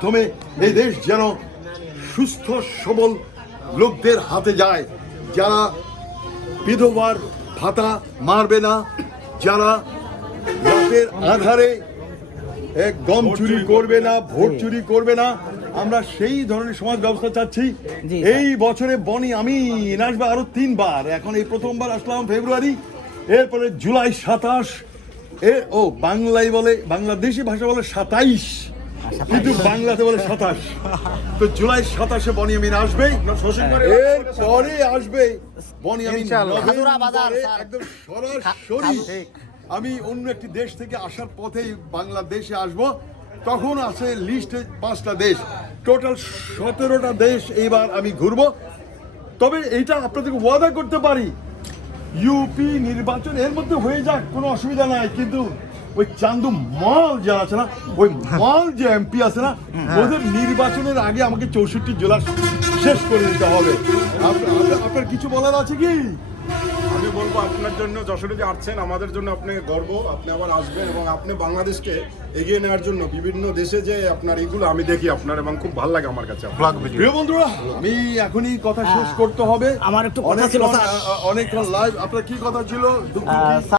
মাধ্যমে এই দেশ যেন সুস্থ সবল লোকদের হাতে যায়, যারা বিধবার ভাতা মারবে না, যারা রাতের আধারে গম চুরি করবে না, ভোট চুরি করবে না। আমরা সেই ধরনের সমাজ ব্যবস্থা চাচ্ছি। এই বছরে বনি আমিন আসবে আরো 3 বার। এখন এই প্রথমবার আসলাম ফেব্রুয়ারি, এরপরে জুলাই 27, বাংলায় বলে, বাংলাদেশি ভাষা বলে 27, কিন্তু বাংলাতে বলে 27। তো জুলাই 27-এ বনি আমিন আসবে, এরপরে আসবে বনি আমিন একদম সরাসরি। আমি অন্য একটি দেশ থেকে আসার পথেই বাংলাদেশে আসব, তখন আছে লিস্টে 5টা দেশ, টোটাল 17টা দেশ এইবার আমি ঘুরবো। তবে এইটা আপনাদেরকে ওয়াদা করতে পারি, ইউপি নির্বাচন এর মধ্যে হয়ে যাক, কোনো অসুবিধা নাই, কিন্তু ওই চান্দু মাল যে আছে না, ওই মাল যে এমপি আছে না, ওদের নির্বাচনের আগে আমাকে 64 জেলা শেষ করে দিতে হবে। আপনার কিছু বলার আছে কি? আমি বলবো, আপনার জন্য যশোরে যে আসছেন, আমাদের জন্য আপনি গর্ব, আপনি আবার আসবেন এবং আপনি বাংলাদেশকে এগিয়ে নেওয়ার জন্য বিভিন্ন দেশে যে আপনার এগুলো আমি দেখি আপনার, এবং খুব ভালো লাগে আমার কাছে। প্রিয় বন্ধুরা, আমি এখনই কথা শেষ করতে হবে, আমার একটু কথা ছিল অনেকক্ষণ লাইভ। আপনার কি কথা ছিল?